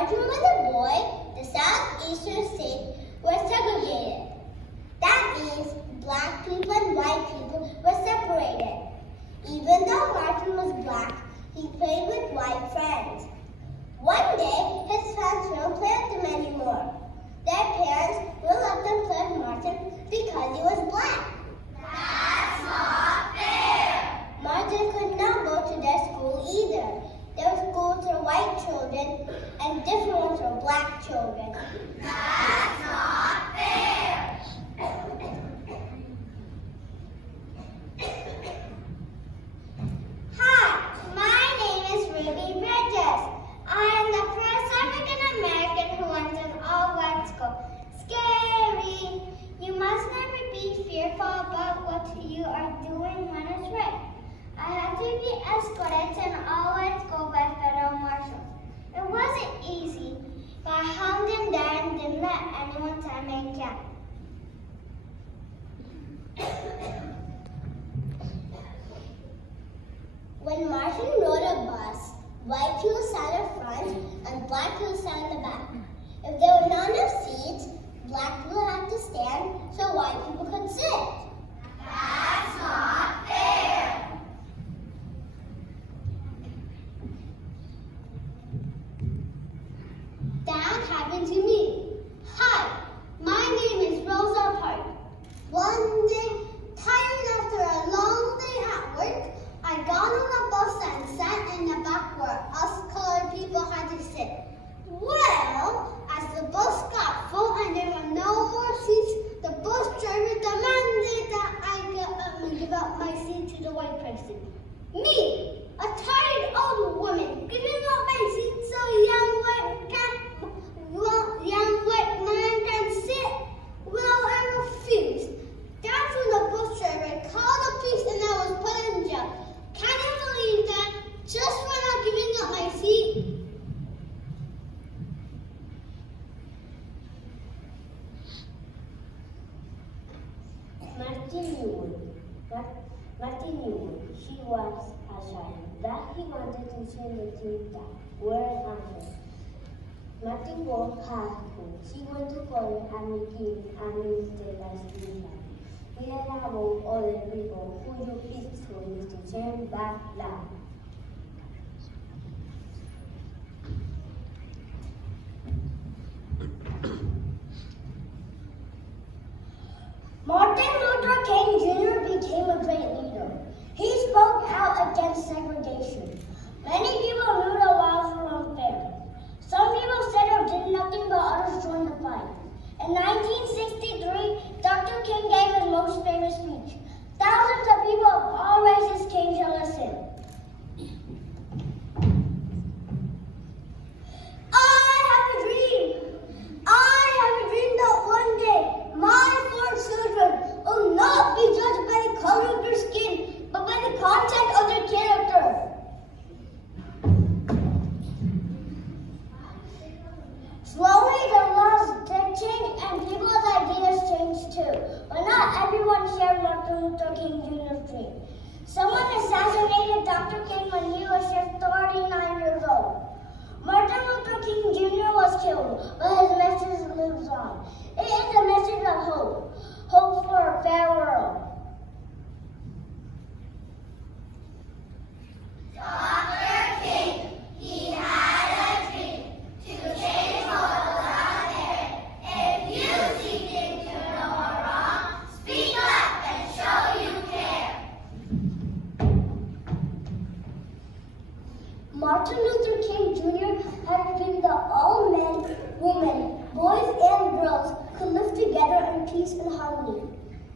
Martin was a boy, the southeastern states were segregated. That means black people and white people were separated. Even though Martin was black, he played with white friends. One day, his friends won't play with him anymore. Their parents will let them play with Martin because he was black. That's not fair. Martin could not go to their school either. There were schools for white children and different ones for black children. That's not fair. Hi, my name is Ruby Bridges. I am the first African American who went to an all-white school. Scary! You must never be fearful about what you are doing when it's right. I had to be escorted to an all-white school by federal marshals. It wasn't easy, but I hung in there and didn't let anyone tell me again. When Martin rode a bus, white people sat in front and black people sat in the back. If there were not enough seats, black people had to stand so white people could sit. That's not fair. That happened to me. Hi, my name is Rosa Park. One day, tired after a long day at work, I got on a bus and sat in the back where us colored people had to sit. Well, as the bus got full and there were no more seats, the bus driver demanded that I get up and give up my seat to the white person. Me, a tired old woman, giving up my seat so young white man can sit? Well, I refused. That's when the bus driver called the police and I was put in jail. Can you believe that? Just for not giving up my seat? Martin knew she was a child, that he wanted to share the things that were answered. Martin walked high school. He went to college and became an administrative student. He learned about other people who use peacefully to change that land. Martin Luther King Jr. became a great leader. He spoke out against segregation. Many people knew the laws were unfair. Some people said or did nothing, but others joined the fight. In 1963, Dr. King gave his most famous speech. Thousands of people of all races came to listen. I have a dream that one day my 4 children will not be judged by the color of their skin, but by the content of their character. Slowly the laws did change and people's ideas changed too. But not everyone shared Martin Luther King Jr.'s dream. Someone assassinated Dr. King when he was just 39 years old. Martin Luther King Jr. was killed, but his message lives on. It is a message of hope. Hope for a fair world. Dr. King, he had a dream to change all around here. If you see things you know are wrong, speak up and show you care. Martin Luther King Jr. had a dream that all men, women, boys, and girls could live together in peace and harmony.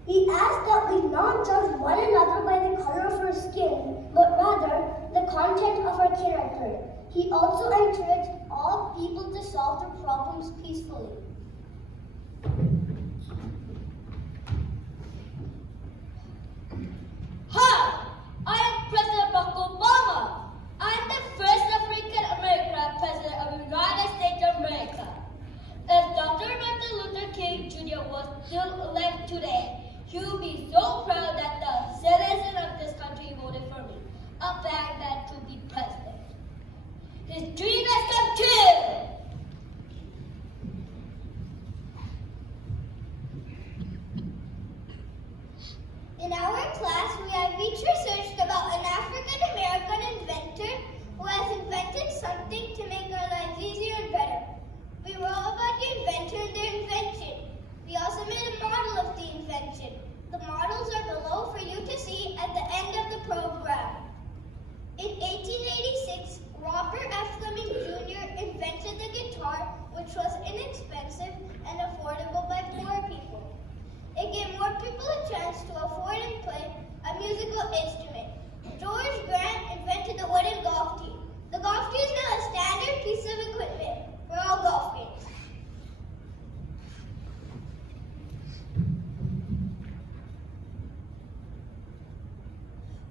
He asked that we not judge one another by the color of our skin, but rather the content of our character. He also encouraged all people to solve their problems peacefully. Hi, I am President Barack Obama. I am the first African American President of the United States of America. If Dr. Martin Luther King Jr. was still alive today, he would be so proud that the citizens of this country voted for me, a black man to be president. His dream has come true. class, we have each researched about an African-American inventor who has invented something to make our lives easier and better. We wrote about the inventor and their invention. We also made a model of the invention. The models are below for you to see at the end of the program. In 1886, Robert F. Fleming Jr. invented the guitar, which was inexpensive and affordable by poor people. It gave more people a chance to afford and play a musical instrument. George Grant invented the wooden golf tee. The golf tee is now a standard piece of equipment for all golf games.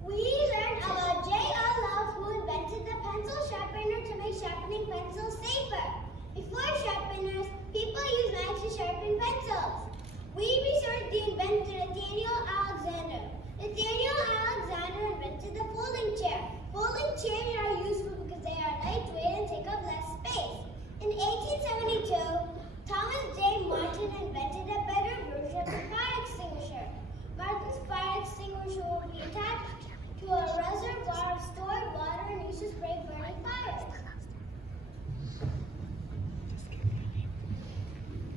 We learned about J.R. Love, who invented the pencil sharpener to make sharpening pencils safer. Before sharpeners, people used knives to sharpen pencils. We researched the inventor Nathaniel Alexander. Nathaniel Alexander invented the folding chair. Folding chairs are useful because they are lightweight and take up less space. In 1872, Thomas J. Martin invented a better version of the fire extinguisher. Martin's fire extinguisher will be attached to a reservoir of stored water and used to spray burning fires.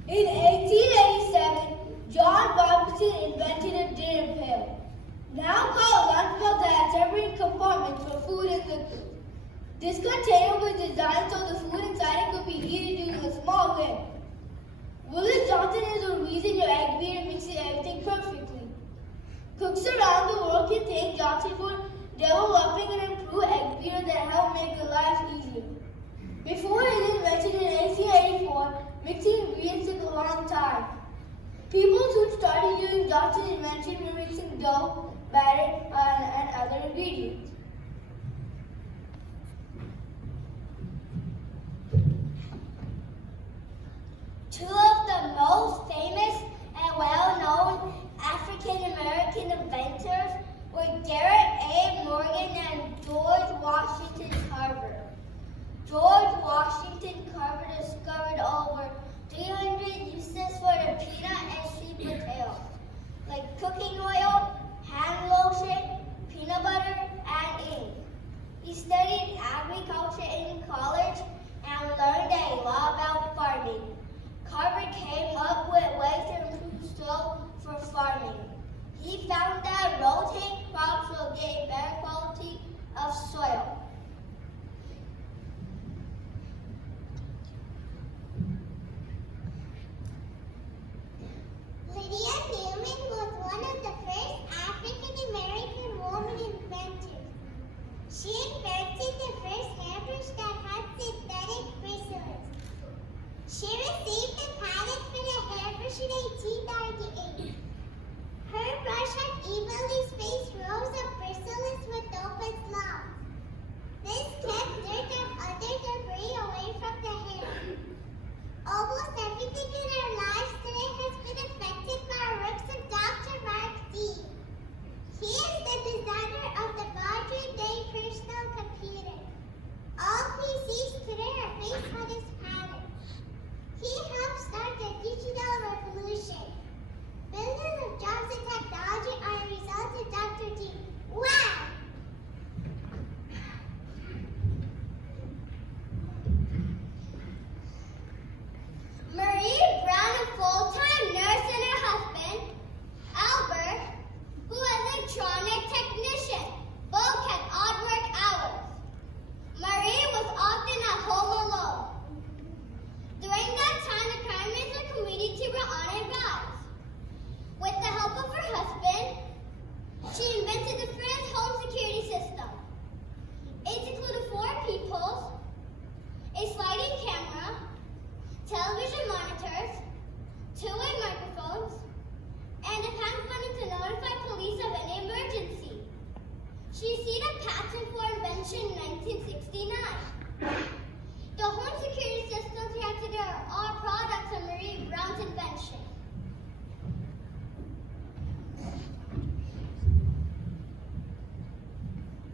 In 1887, John Robinson invented a dinner pail, now called a lunch pail, that has separate compartments for food and liquid. This container was designed so the food inside it could be heated using a small lid. Willis Johnson is the reason your egg beater mixes everything perfectly. Cooks around the world can thank Johnson for developing an improved egg beater that helped make their lives easier. Before his invention in 1884, mixing ingredients took a long time. People soon started using Johnson's invention for mixing dough, batter, and other ingredients. Two of the most famous and well-known African-American inventors were Garrett A. Morgan and George Washington Carver. George Washington Carver discovered over 300 uses for the peanut and sweet potato, like cooking oil, hand lotion, peanut butter, and ink. He studied agriculture in college and learned a lot about farming. Carver came up with ways to improve soil for farming. He found that rotating crops will get better quality of soil. Lydia Newman was one of the first African-American women inventors. She invented the first hairbrush that had synthetic bristles. She received a patent for the hairbrush in 1898. Her brush had evenly spaced rows of bristles with open slobs. This kept dirt and other debris away from the hair. Almost everything in our lives today has been affected by the works of Dr. Mark D. He is the designer of the modern day personal computer. All PCs today are based on his pattern. He helped start the digital revolution. Billions of jobs in technology are a result of Dr. D. Wow! Marie Brown, a full-time nurse, and her husband, Albert, who was an electronic technician. Both had odd work hours. Marie was often at home alone. During that time, the crime rates in the community were on a rise. With the help of her husband, she invented the first home security system. It included 4 peepholes, a sliding camera, television monitors, 2-way microphones, and a panic button to notify police of any emergency. She received a patent for invention in 1969. The home security systems we have today are all products of Marie Brown's invention.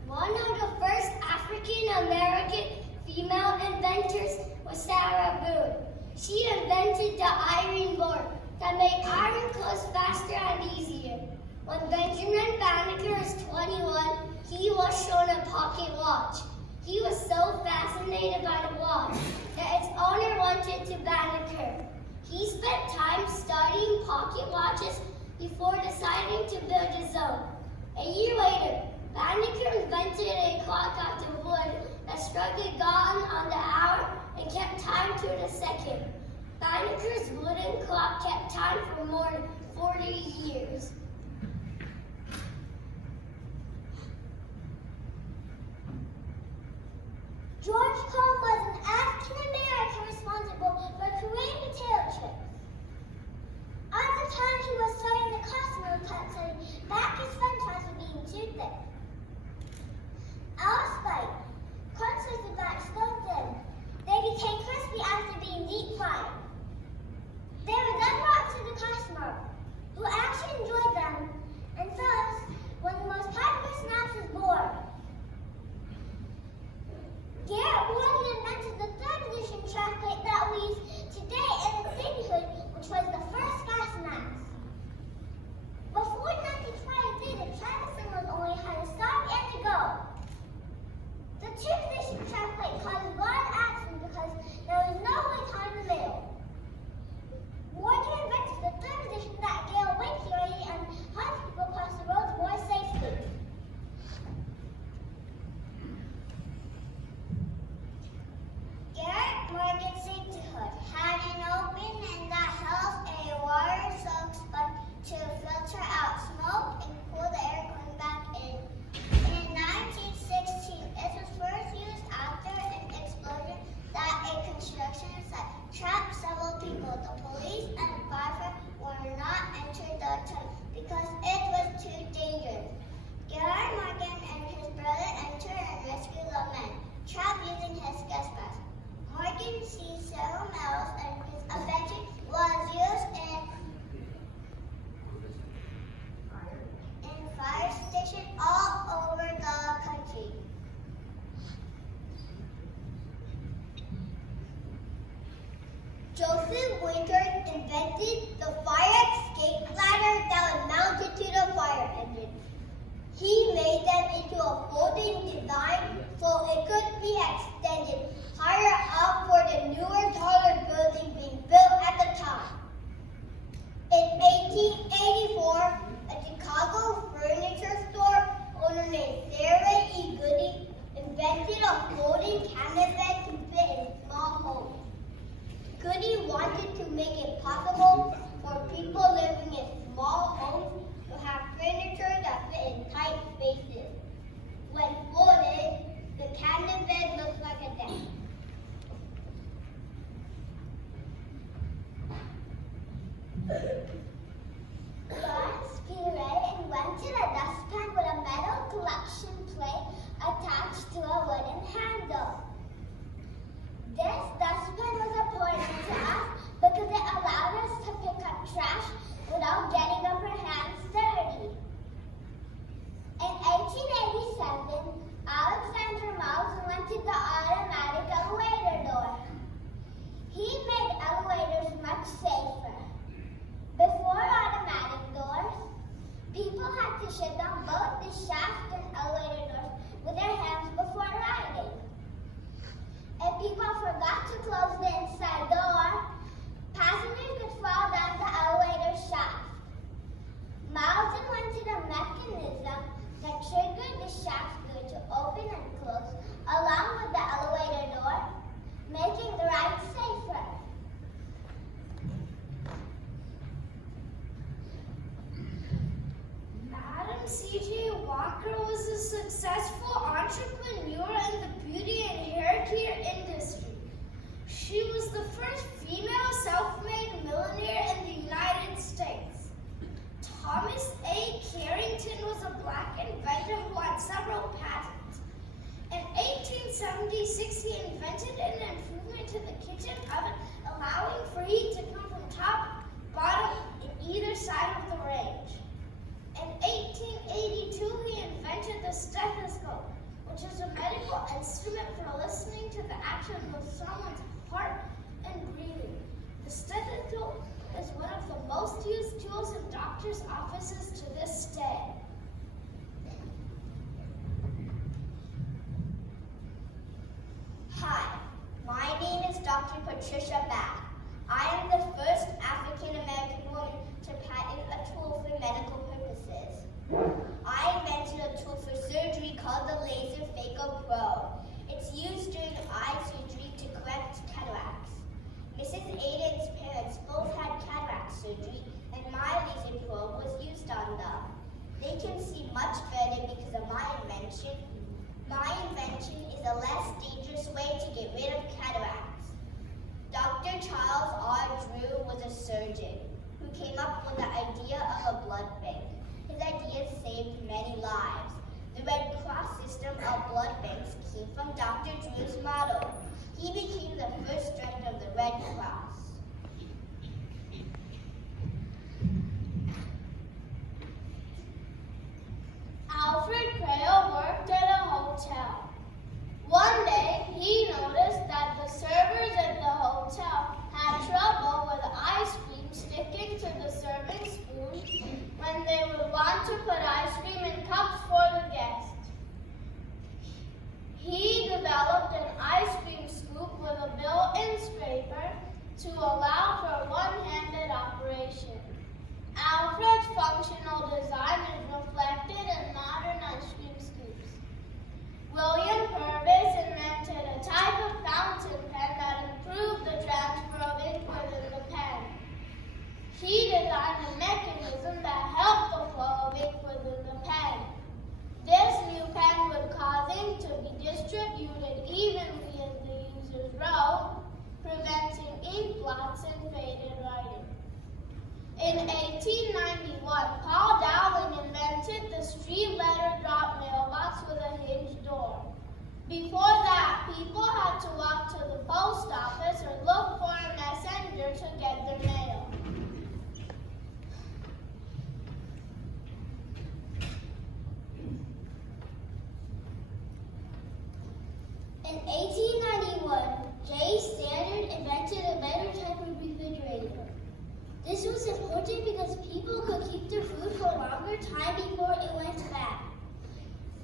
One of the first African-American female inventors was Sarah Boone. She invented the iron board that made iron close faster and easier. When Benjamin Banneker was 21, he was shown a pocket watch. He was so fascinated by the watch that its owner wanted to Banneker. He spent time studying pocket watches before deciding to build his own. A year later, Banneker invented a clock out of wood that struck a gong on the hour and kept time to the second. Banneker's wooden clock kept time for more than 40 years. George Cole was an African-American responsible for creating potato chips. At the time he was starting the customer kept saying back his french fries were being too thick. Alice Spike, crunches the back so thin, they became crispy after being deep fried. They were then brought to the customer, who actually enjoyed them, and thus, one of the most popular snacks was born. Garrett Morgan invented the third edition chocolate that we use today in the babyhood, which was the first gas mask. Before 1923, the China singles only had a stop and a go. The two edition chocolate caused a lot of accidents because there was no wait time in the middle. Morgan invented the third edition that gave away purity and helped people cross the roads more safely. Garrett Morgan Safety Hood had an opening that held a water-soaked sponge to filter out smoke and cool the air going back in. In 1916, it was first used after an explosion that a construction site trapped several people. The police and firemen were not entered the tunnel because it was too dangerous. Garrett Morgan and his brother entered and rescued the men trapped using his gas mask. Morgan seized several medals and his invention was used in fire stations all over the country. Joseph Winters invented the fire escape ladder that was mounted to the fire engine. He made them into a folding design so it could be extended higher up for the newer, taller building being built at the time. In 1884, a Chicago furniture store owner named Sarah E. Goody invented a floating cabinet bed to fit in small homes. Goody wanted to make it possible for people living in small homes to have furniture that fit in tight spaces. When folded, the cabinet bed looks like a desk. Lawrence P. Ray invented a dustpan with a metal collection plate attached to a wooden handle. This dustpan was important to us because it allowed us to pick up trash without getting our hands dirty. In 1887, Alexander Miles invented the automatic elevator door. He made elevators much safer. Before automatic doors, people had to shut down both the shaft and elevator doors with their hands before riding. If people forgot to close the inside door, passengers could fall down the elevator shaft. Miles invented a mechanism that triggered the shaft door to open and close along with the elevator door, making the ride safer. Madam C.J. Walker was a successful entrepreneur in the beauty and hair care industry. She was the first female self-made millionaire in the United States. Thomas A. Carrington was a black inventor who had several patents. In 1876, he invented an improvement to the kitchen oven, allowing for heat to come from top, bottom, and either side of the range. In 1882, he invented the stethoscope, which is a medical instrument for listening to the action of someone's heart and breathing. The stethoscope is one of the most used tools in doctors' offices to this day. Hi, my name is Dr. Patricia Bath. I am the first African American woman to patent a tool for medical purposes. I invented a tool for surgery called the Laser Phaco Pro. It's used during eye surgery to correct cataracts. Mrs. Aiden's parents both had cataract surgery, and my laser probe was used on them. They can see much better because of my invention. My invention is a less dangerous way to get rid of cataracts. Dr. Charles R. Drew was a surgeon who came up with the idea of a blood bank. His idea saved many lives. The Red Cross system of blood banks came from Dr. Drew's model. He became the first director of the Red Cross. Alfred Crail worked at a hotel. One day, he noticed that the servers at the hotel had trouble with ice cream sticking to the serving spoon when they would want to put ice cream in cups for the guests. He developed an ice cream scoop with a built-in scraper to allow for one-handed operation. Alfred's functional design is reflected in modern ice cream scoops. William Purvis invented a type of fountain pen that improved the transfer of ink within the pen. He designed a mechanism that helped the flow of ink within the pen. This new pen would cause ink to be distributed evenly as the users wrote, preventing ink blots and faded writing. In 1891, Paul Dowling invented the street letter drop mailbox with a hinged door. Before that, people had to walk to the post office or look for a messenger to get their mail. In 1891, J. Standard invented a better type of refrigerator. This was important because people could keep their food for a longer time before it went bad.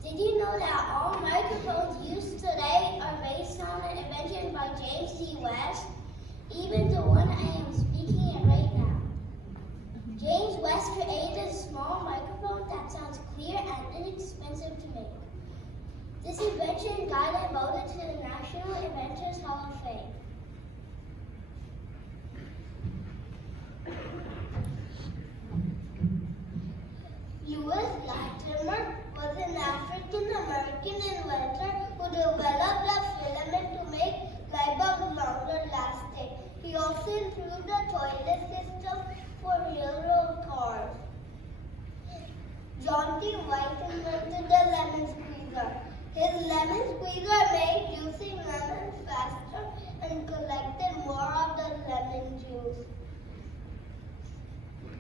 Did you know that all microphones used today are based on an invention by James D. West? Even the one I am speaking in right now. James West created a small microphone that sounds clear and inexpensive to make. This invention got him voted to the National Inventors Hall of Fame. Louis Latimer was an African-American inventor who developed a filament to make light bulbs longer lasting. He also improved the toilet system for railroad cars. John T. White invented the lemon squeezer. His lemon squeezer made juicing lemons faster and collected more of the lemon juice.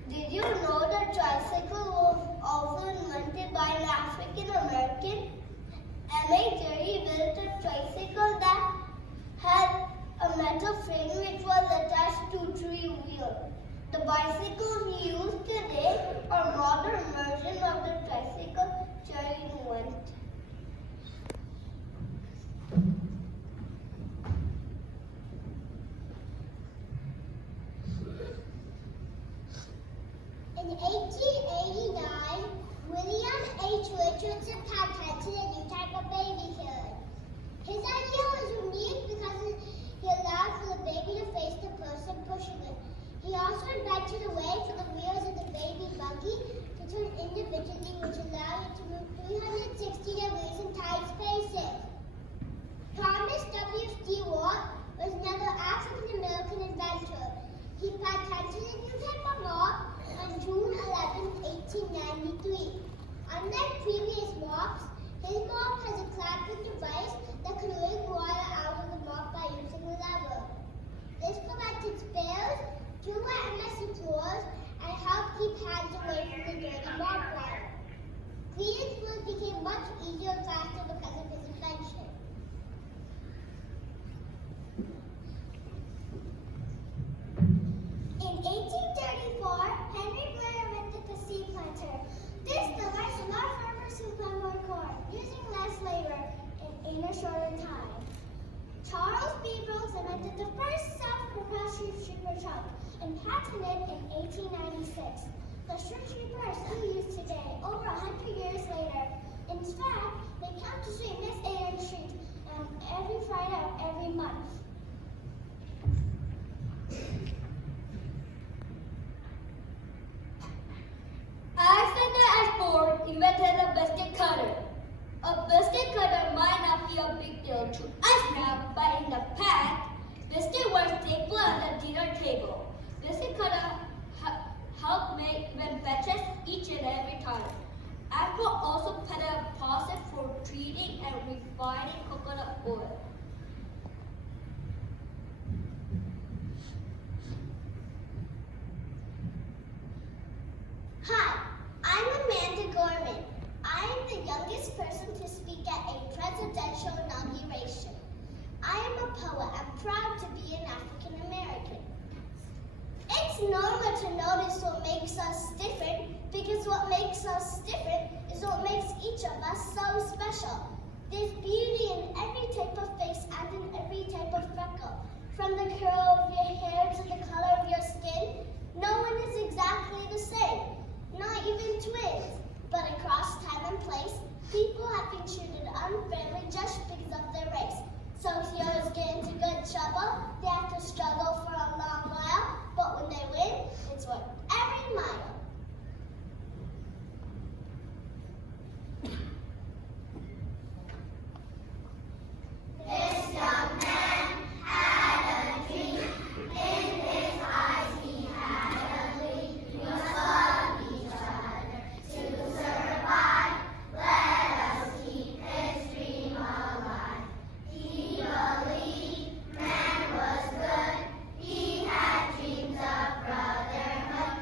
Did you know the tricycle was also invented by an African American? M.A. Terry built a tricycle that had a metal frame which was attached to three wheels. The bicycles we use today are modern versions of the tricycle Terry invented. In 1889, William H. Richardson patented a new type of baby carriage. His idea was unique because he allowed for the baby to face the person pushing it. He also invented a way for the wheels of the baby buggy to turn individually, which allowed it to move 360 degrees in tight spaces. Thomas W. Stewart was another African-American inventor. He patented a new type of mop on June 11, 1893. Unlike previous mops, his mop has a clamping device that can wring water out of the mop by using a lever. This prevented spills, too wet and messy floors, and helped keep hands away from the dirty mop water. Cleaning fluid became using less labor in a shorter time. Charles B. Brooks invented the first self-propelled street sweeper truck and patented it in 1896. The street sweeper is still used today, over 100 years later. In fact, they come to sweep Miss Aaron Street every Friday of every month. Alexander S. Ford invented a biscuit cutter. A biscuit cutter might not be a big deal to us now, but in the past, biscuits were stapled on the dinner table. Biscuit cutter helped make even better each and every time. Apple also put a process for treating and refining coconut oil. Hi, I'm Amanda Gorman. I am the youngest person to speak at a presidential inauguration. I am a poet. I'm proud to be an African American. It's normal to notice what makes us different, because what makes us different is what makes each of us so special. There's beauty in every type of face and in every type of freckle. From the curl of your hair to the color of your skin, no one is exactly the same, not even twins. But across time and place, people have been treated unfairly just because of their race. Some heroes get into good trouble, they have to struggle for a long while, but when they win, it's worth every mile. This young man had a dream. In his eyes he had a gleam. We must love each other to survive. Let us keep his dream alive. He believed man was good. He had dreams of brotherhood.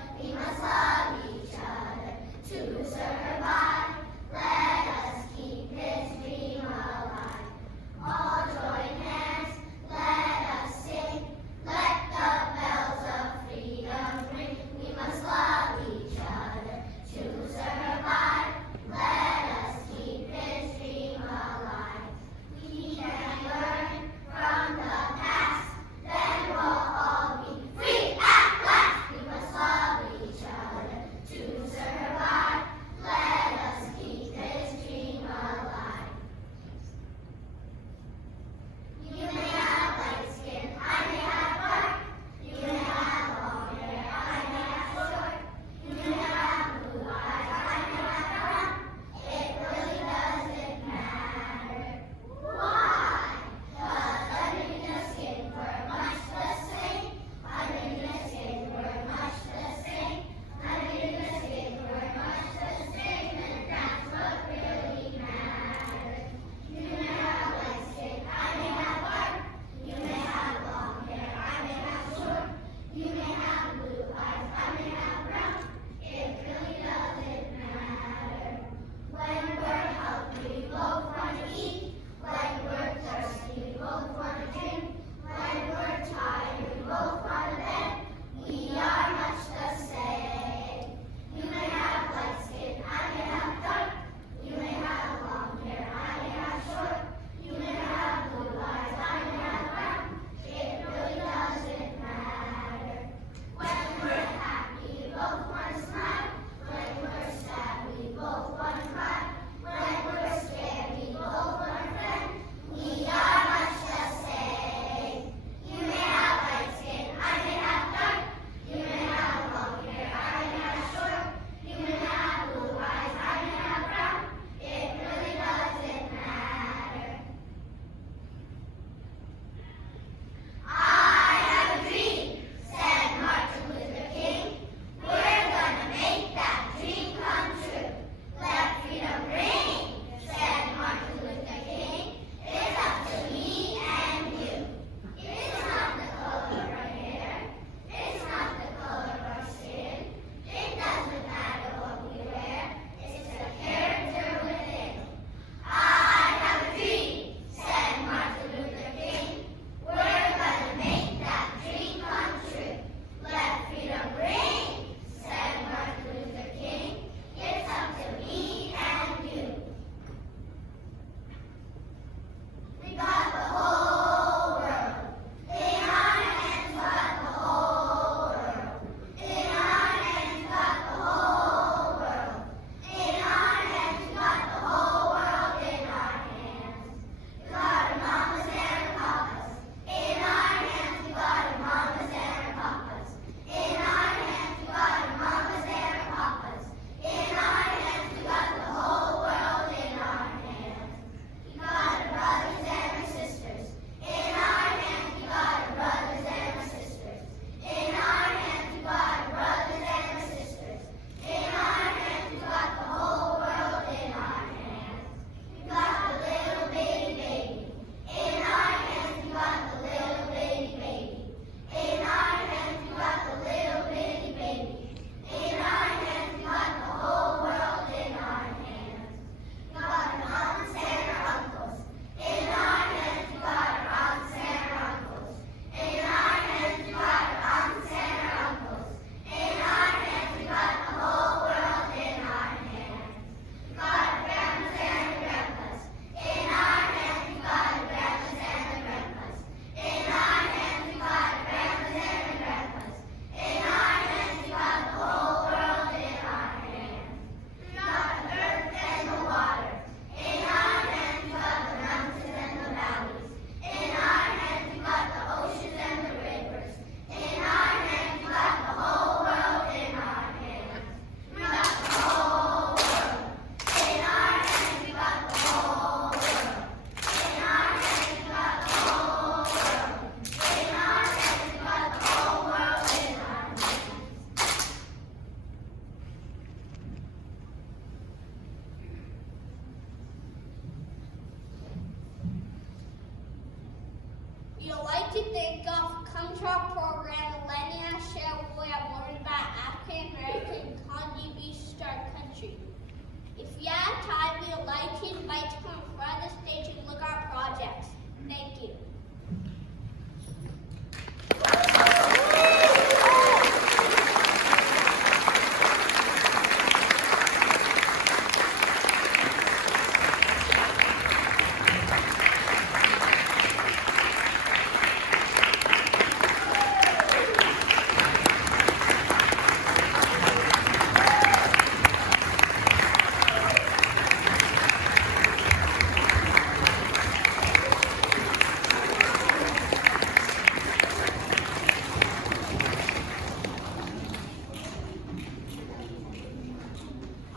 to think of Contra Program Millennia Share we have learned about African American contributions to our country. If you have time, we would like to invite you to come in front of the stage and look at our projects. Thank you.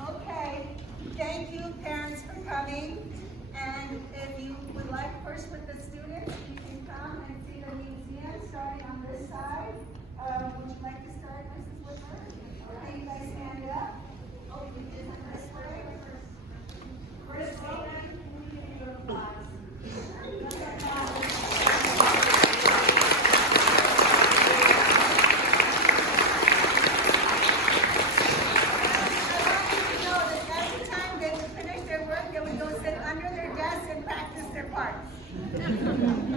Okay, thank you parents for coming. And if you would like first with the students, you can come and see the museum starting on this side. Would you like to start, Mrs. Whitmer? Okay, you guys stand up. Oh, you did it this way. First one, your applause. Every time they would finish their work, they would go sit under their desks and practice their parts.